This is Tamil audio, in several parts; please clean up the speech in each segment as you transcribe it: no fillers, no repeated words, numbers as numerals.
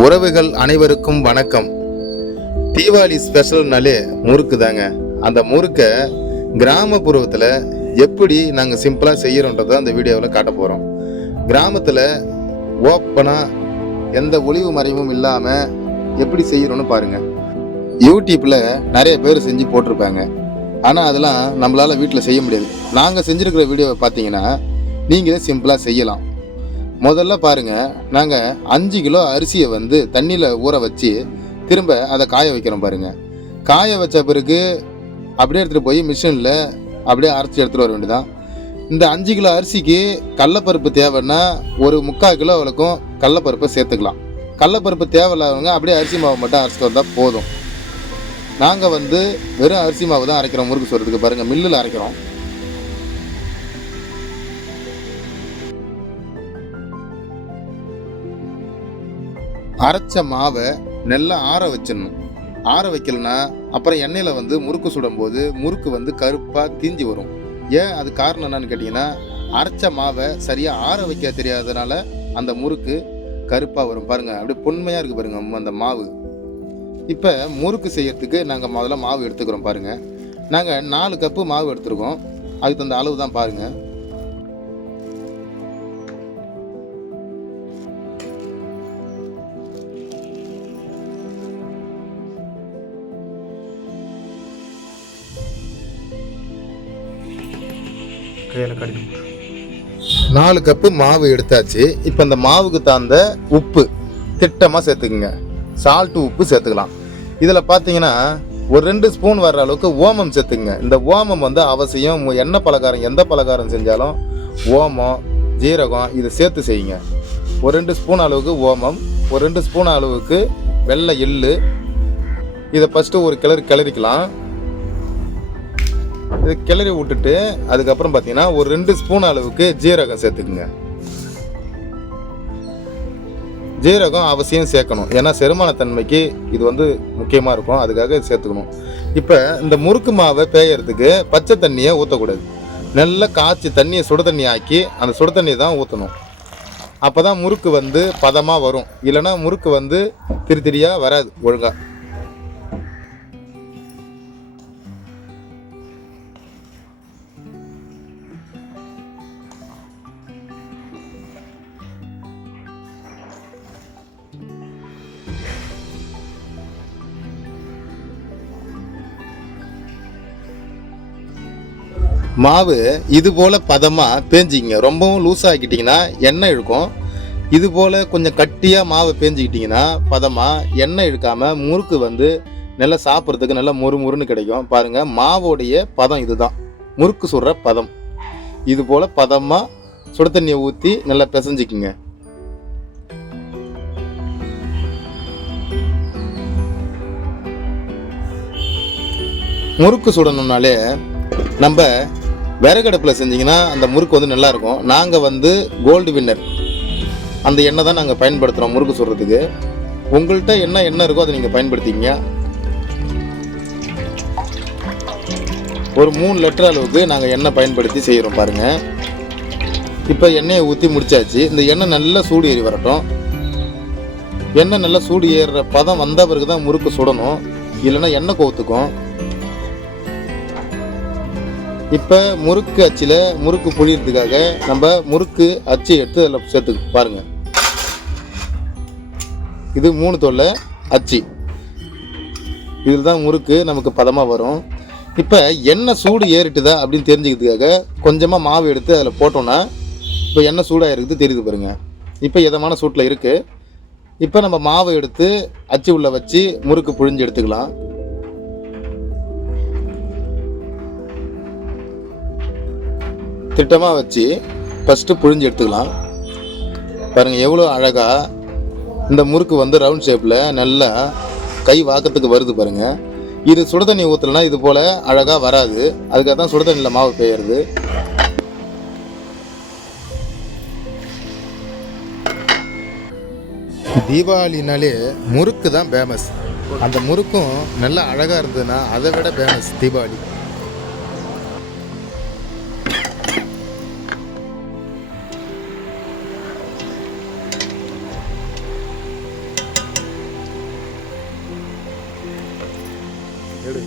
உறவுகள் அனைவருக்கும் வணக்கம். தீபாவளி ஸ்பெஷல்னாலே முறுக்கு தாங்க. அந்த முறுக்கை கிராமப்புறத்தில் எப்படி நாங்கள் சிம்பிளாக செய்கிறோன்றதை அந்த வீடியோவில் காட்ட போகிறோம். கிராமத்தில் ஓப்பனாக எந்த ஒளிவு மறைவும் இல்லாமல் எப்படி செய்கிறோன்னு பாருங்கள். யூடியூப்பில் நிறைய பேர் செஞ்சு போட்டிருப்பாங்க. ஆனால் அதெல்லாம் நம்மளால் வீட்டில் செய்ய முடியாது. நாங்கள் செஞ்சுருக்கிற வீடியோவை பார்த்தீங்கன்னா நீங்களே சிம்பிளாக செய்யலாம். முதல்ல பாருங்கள், நாங்கள் 5 கிலோ அரிசியை தண்ணியில் ஊற வச்சு திரும்ப அதை காய வைக்கிறோம். பாருங்கள், காய வச்ச பிறகு அப்படியே எடுத்துகிட்டு போய் மிஷினில் அப்படியே அரைச்சி எடுத்துகிட்டு வர வேண்டியதான். இந்த 5 கிலோ அரிசிக்கு கடலப்பருப்பு தேவைன்னா ஒரு 3/4 கிலோ வரைக்கும் கடலப்பருப்பை சேர்த்துக்கலாம். கடலப்பருப்பு தேவையில்லாதவங்க அப்படியே அரிசி மாவு மட்டும் அரைச்சிட்டு வந்தால் போதும். நாங்கள் வெறும் அரிசி மாவு தான் அரைக்கிறோம். முறுக்கு சொல்கிறதுக்கு பாருங்கள், மில்லில் அரைக்கிறோம். அரைச்ச மாவை நல்லா ஆற வச்சிடணும். ஆற வைக்கலன்னா அப்புறம் எண்ணெயில் முறுக்கு சுடும்போது முறுக்கு கருப்பாக தீஞ்சி வரும். ஏன் அது காரணம் என்னன்னு கேட்டிங்கன்னா, அரைச்ச மாவை சரியாக ஆற வைக்க தெரியாததுனால அந்த முறுக்கு கருப்பாக வரும். பாருங்கள், அப்படியே பொன்மையாக இருக்குது பாருங்கள் அந்த மாவு. இப்போ முறுக்கு செய்யறதுக்கு நாங்கள் முதல்ல மாவு எடுத்துக்கிறோம். பாருங்கள், நாங்கள் 4 கப்பு மாவு எடுத்துருக்கோம். அதுக்கு தகுந்த அளவு தான் பாருங்கள். கையில் கடி 4 கப்பு மாவு எடுத்தாச்சு. இப்போ இந்த மாவுக்கு தகுந்த உப்பு திட்டமாக சேர்த்துக்குங்க. சால்ட்டு உப்பு சேர்த்துக்கலாம். இதில் பார்த்தீங்கன்னா ஒரு 2 ஸ்பூன் வர்ற அளவுக்கு ஓமம் சேர்த்துக்குங்க. இந்த ஓமம் அவசியம். எண்ணெய் பலகாரம் எந்த பலகாரம் செஞ்சாலும் ஓமம், ஜீரகம் இதை சேர்த்து செய்யுங்க. ஒரு 2 ஸ்பூன் அளவுக்கு ஓமம், ஒரு 2 ஸ்பூன் அளவுக்கு வெள்ளை எள்ளு. இதை ஃபஸ்ட்டு ஒரு கிளறிக்கலாம். இது கிளறி விட்டுட்டு அதுக்கப்புறம் பார்த்தீங்கன்னா ஒரு 2 ஸ்பூன் அளவுக்கு ஜீரகம் சேர்த்துக்குங்க. ஜீரகம் அவசியம் சேர்க்கணும். ஏன்னா செரிமானத்தன்மைக்கு இது முக்கியமாக இருக்கும். அதுக்காக சேர்த்துக்கணும். இப்போ இந்த முறுக்கு மாவை பேயறதுக்கு பச்சை தண்ணியை ஊற்றக்கூடாது. நல்லா காய்ச்சி தண்ணியை சுட தண்ணி ஆக்கி அந்த சுட தண்ணியை தான் ஊற்றணும். அப்போ தான் முறுக்கு பதமாக வரும். இல்லைன்னா முறுக்கு திரியாக வராது ஒழுங்காக. மாவு இது போல் பதமாக பேஞ்சிக்கிங்க. ரொம்பவும் லூஸ் ஆக்கிட்டிங்கன்னா எண்ணெய் இழுக்கும். இது போல் கொஞ்சம் கட்டியாக மாவு பேஞ்சிக்கிட்டிங்கன்னா பதமாக எண்ணெய் இழுக்காமல் முறுக்கு நல்லா சாப்பிட்றதுக்கு நல்லா மொறுன்னு கிடைக்கும். பாருங்கள், மாவோடைய பதம் இதுதான். முறுக்கு சுடுற பதம் இது போல் பதமாக சுட தண்ணியை ஊற்றி நல்லா பிசைஞ்சிக்குங்க. முறுக்கு சுடணும்னாலே நம்ம விறகடுப்பில் செஞ்சிங்கன்னா அந்த முறுக்கு நல்லாயிருக்கும். நாங்கள் கோல்டு வின்னர் அந்த எண்ணெய் தான் நாங்கள் பயன்படுத்துகிறோம் முறுக்கு சுடுறதுக்கு. உங்கள்கிட்ட என்ன எண்ணெய் இருக்கோ அதை நீங்கள் பயன்படுத்திங்க. ஒரு 3 லிட்டர் அளவுக்கு நாங்கள் எண்ணெய் பயன்படுத்தி செய்கிறோம். பாருங்கள், இப்போ எண்ணெயை ஊற்றி முடிச்சாச்சு. இந்த எண்ணெய் நல்லா சூடு ஏறி வரட்டும். எண்ணெய் நல்லா சூடு ஏறுற பதம் வந்த பிறகு தான் முறுக்கு சுடணும். இல்லைன்னா எண்ணெய் கோத்துக்கும். இப்போ முறுக்கு அச்சில் முறுக்கு புழியறதுக்காக நம்ம முறுக்கு அச்சு எடுத்து அதில் சேர்த்துக்கு பாருங்கள். இது 3 தொல்லை அச்சு. இதில் தான் முறுக்கு நமக்கு பதமாக வரும். இப்போ எண்ணெய் சூடு ஏறிட்டுதா அப்படின்னு தெரிஞ்சுக்கிறதுக்காக கொஞ்சமாக மாவு எடுத்து அதில் போட்டோன்னா இப்போ எண்ணெய் சூடாக இருக்குது தெரியுது பாருங்கள். இப்போ இதமான சூட்டில் இருக்குது. இப்போ நம்ம மாவை எடுத்து அச்சு உள்ளே வச்சு முறுக்கு புழிஞ்சு எடுத்துக்கலாம். திட்டமாக வச்சு ஃபஸ்ட்டு புழிஞ்சு எடுத்துக்கலாம். பாருங்கள் எவ்வளோ அழகாக இந்த முறுக்கு ரவுண்ட் ஷேப்பில் நல்லா கை வாக்கத்துக்கு வருது பாருங்கள். இது சுட தண்ணி ஊற்றலைன்னா இது போல் அழகாக வராது. அதுக்காக தான் சுட தண்ணியில் மாவு பெய்யறது. தீபாவளினாலே முறுக்கு தான் ஃபேமஸ். அந்த முறுக்கும் நல்லா அழகாக இருந்ததுன்னா அதை விட ஃபேமஸ் தீபாவளி. எடு.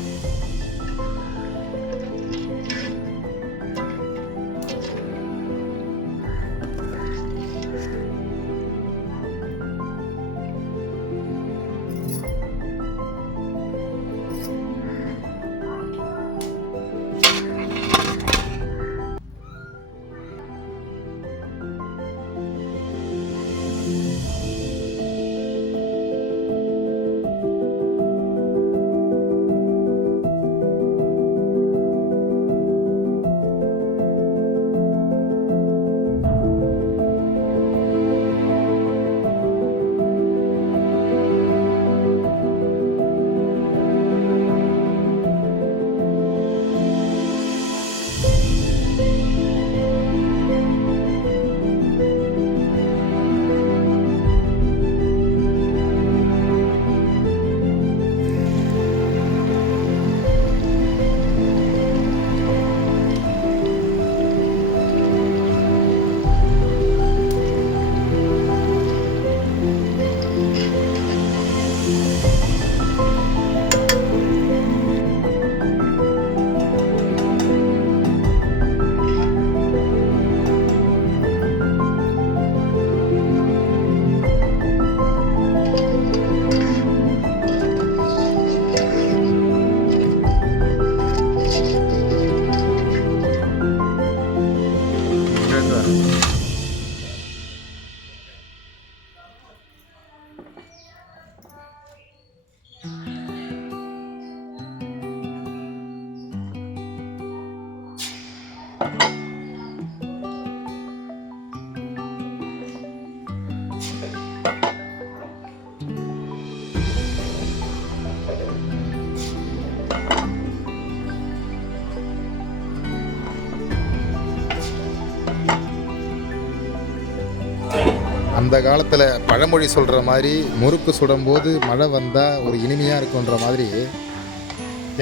அந்த காலத்தில் பழமொழி சொல்கிற மாதிரி முறுக்கு சுடும்போது மழை வந்தால் ஒரு இனிமையாக இருக்குன்ற மாதிரி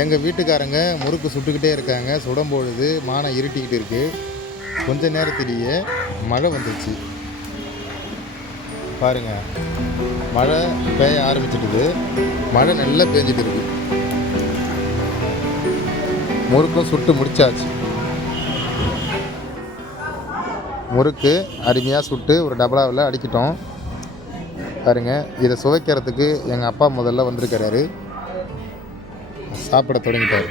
எங்கள் வீட்டுக்காரங்க முறுக்கு சுட்டுக்கிட்டே இருக்காங்க. சுடும்பொழுது மானம் இருட்டிக்கிட்டு இருக்குது. கொஞ்ச நேரத்திலேயே மழை வந்துச்சு பாருங்கள். மழை பெய்ய ஆரம்பிச்சிட்டுது. மழை நல்லா பெஞ்சிட்டு இருக்கு. முறுக்கும் சுட்டு முடிச்சாச்சு. முறுக்கு அருமையாக சுட்டு ஒரு டபலாவில் அடிக்கிட்டோம் பாருங்கள். இதை சுவைக்கிறதுக்கு எங்கள் அப்பா முதல்ல வந்திருக்கிறாரு. சாப்பிட தொடங்கிட்டார்.